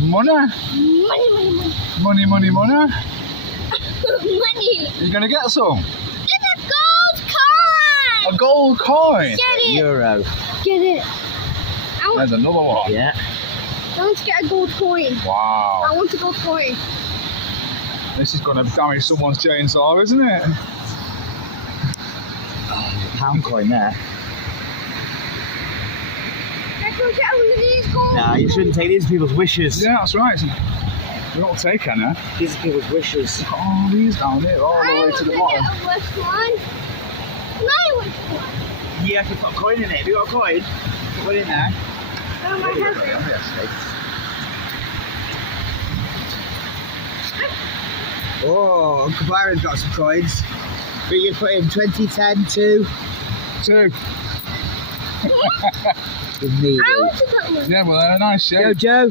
Money? Money, money, money. Money, money, money? Money. Are you going to get some? It's a gold coin. A gold coin? Get it. Euro. Get it. There's another one. Yeah. I want to get a gold coin. I Wow. want a gold coin. This is going to damage someone's chainsaw, isn't it? Pound coin there. I can get one of these gold Nah, you shouldn't take these people's wishes. Yeah, that's right. We don't take any. These are people's wishes. Look at all these down here, all the way to the bottom. I want to get a one. My wish one. Yeah, I can put a coin in it. Have you got a coin? Put one in there. Oh, my husband. Oh, Uncle Byron's got some coins. But you put in 2010 2. Two. With me. I want to get one. Yeah, well, they're a nice shape. Joe.